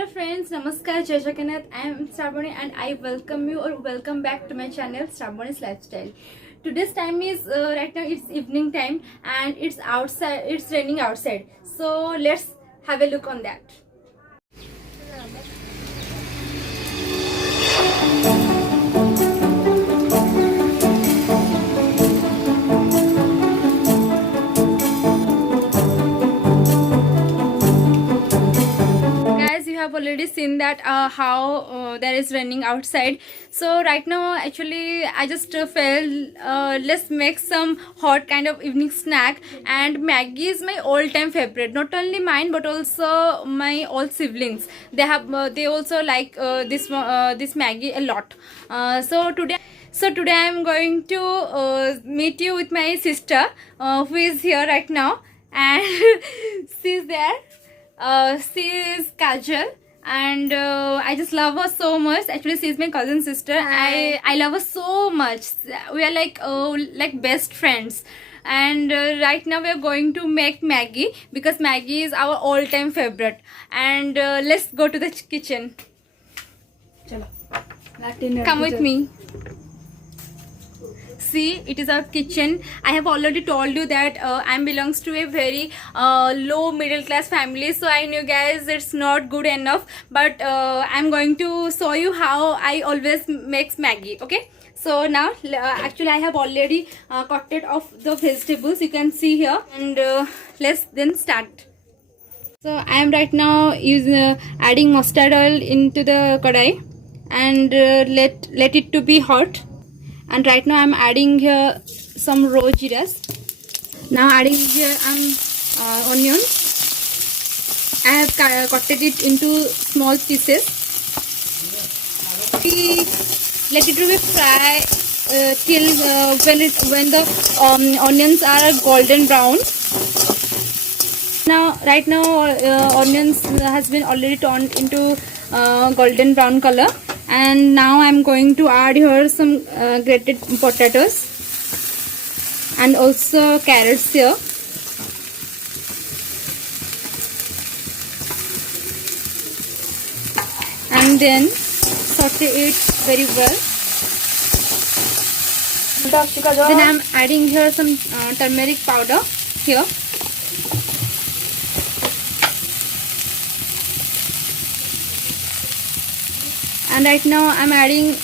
Hello friends, Namaskar, Jai Jagannath. I am Shravani and I welcome you or welcome back to my channel Shravani's Lifestyle. Today's time is right now it's evening time and it's outside. It's raining outside. So let's have a look on that. Guys, you have already seen that how there is raining outside. So right now actually I just felt let's make some hot kind of evening snack, and Maggie is my all-time favorite, not only mine but also my all siblings. They also like this Maggie a lot. So today I am going to meet you with my sister who is here right now, and she's there. She is Kajal, and I just love her so much. Actually, she is my cousin sister. I love her so much. We are like best friends. And right now we are going to make Maggie because Maggie is our all-time favorite. And let's go to the kitchen. Come with me. See, it is our kitchen. I have already told you that I belongs to a very low middle class family, so I knew guys it's not good enough, but I'm going to show you how I always makes Maggie. Okay, so now actually I have already cutted off the vegetables, you can see here, and let's then start. So I am right now adding mustard oil into the kadai, and let it to be hot. And right now I'm adding here some raw jeeras. Now adding here onion. I have cutted it into small pieces. Let it be fry till when the onions are golden brown. Right now onions has been already turned into golden brown color. And now I'm going to add here some grated potatoes and also carrots here. And then saute it very well. Then I'm adding here some turmeric powder here. And right now I'm adding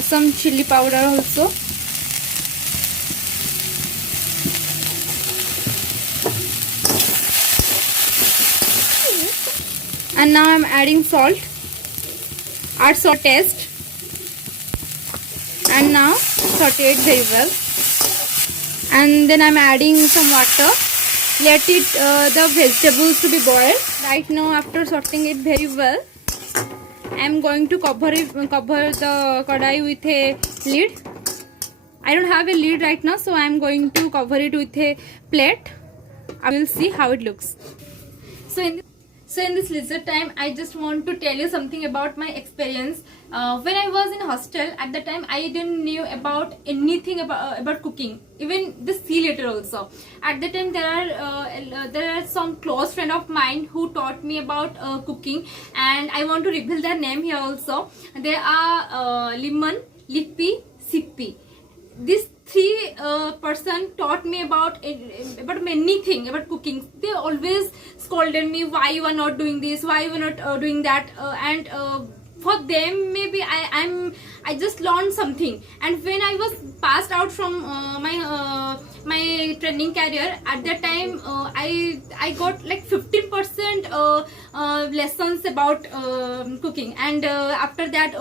some chili powder also. And now I'm adding salt. Add salt taste. And now saute it very well. And then I'm adding some water. Let it the vegetables to be boiled. Right now after sauteing it very well, I am going to cover the kadai with a lid. I don't have a lid right now, so I am going to cover it with a plate. I will see how it looks. So in this leisure time, I just want to tell you something about my experience. When I was in hostel, at the time I didn't knew about anything about cooking, even the see later also. At the time there are some close friend of mine who taught me about cooking, and I want to reveal their name here also. They are Liman, Lippy, Sippi. These three person taught me about many things about cooking. They always scolded me, why you are not doing this, why you are not doing that, and for them maybe I just learned something. And when I was passed out from my training career, at that time I got like 15% lessons about cooking, and after that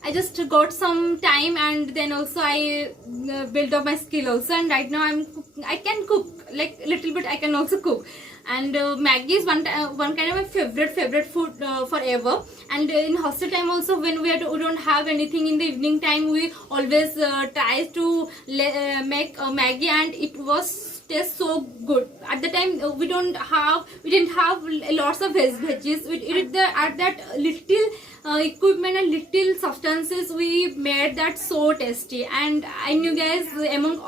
I just got some time, and then also I built up my skill also. And right now I can cook like little bit. I can also cook, and Maggie is one kind of my favorite food forever. And in hostel time also, when we don't have anything in the evening time, we always try to make Maggie, and it was taste so good. At the time we didn't have lots of veggies. At that little equipment and little substances, we made that so tasty. And I knew guys, among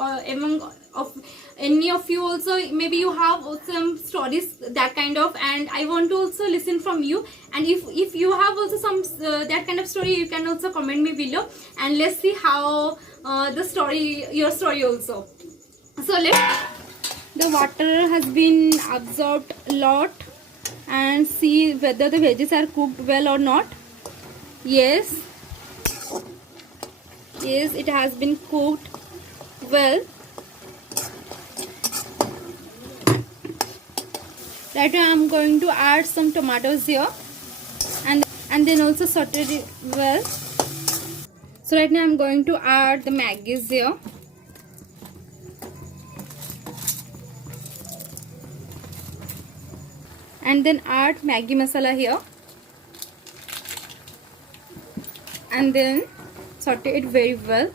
of any of you also, maybe you have some stories that kind of, and I want to also listen from you. And if you have also some that kind of story, you can also comment me below, and let's see how your story also. So the water has been absorbed a lot, and see whether the veggies are cooked well or not. Yes, it has been cooked well. Right now I'm going to add some tomatoes here, and then also saute it well. So right now I'm going to add the Maggi's here. And then add Maggi masala here. And then saute it very well.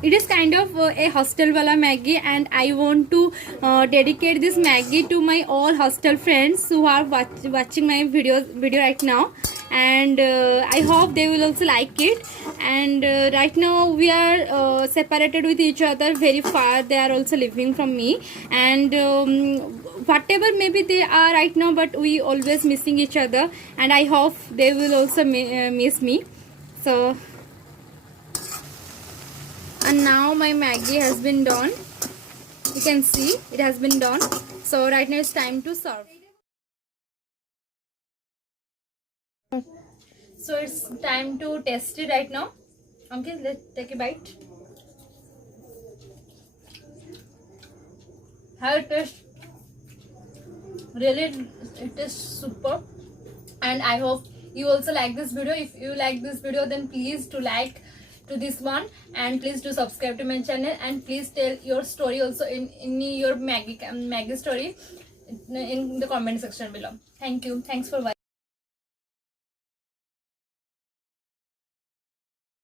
It is kind of a hostel wala Maggi, and I want to dedicate this Maggi to my all hostel friends who are watching my video right now, and I hope they will also like it. And right now we are separated with each other very far. They are also living from me, and whatever maybe they are right now, but we always missing each other, and I hope they will also miss me. So, and now my Maggi has been done. You can see it has been done. So right now it's time to serve. So it's time to test it right now. Okay, let's take a bite. How it tastes? Really, it is super. And I hope you also like this video. If you like this video, then please do like to this one, and please do subscribe to my channel, and please tell your story also in your Maggi story in the comment section below. Thank you. Thanks for watching.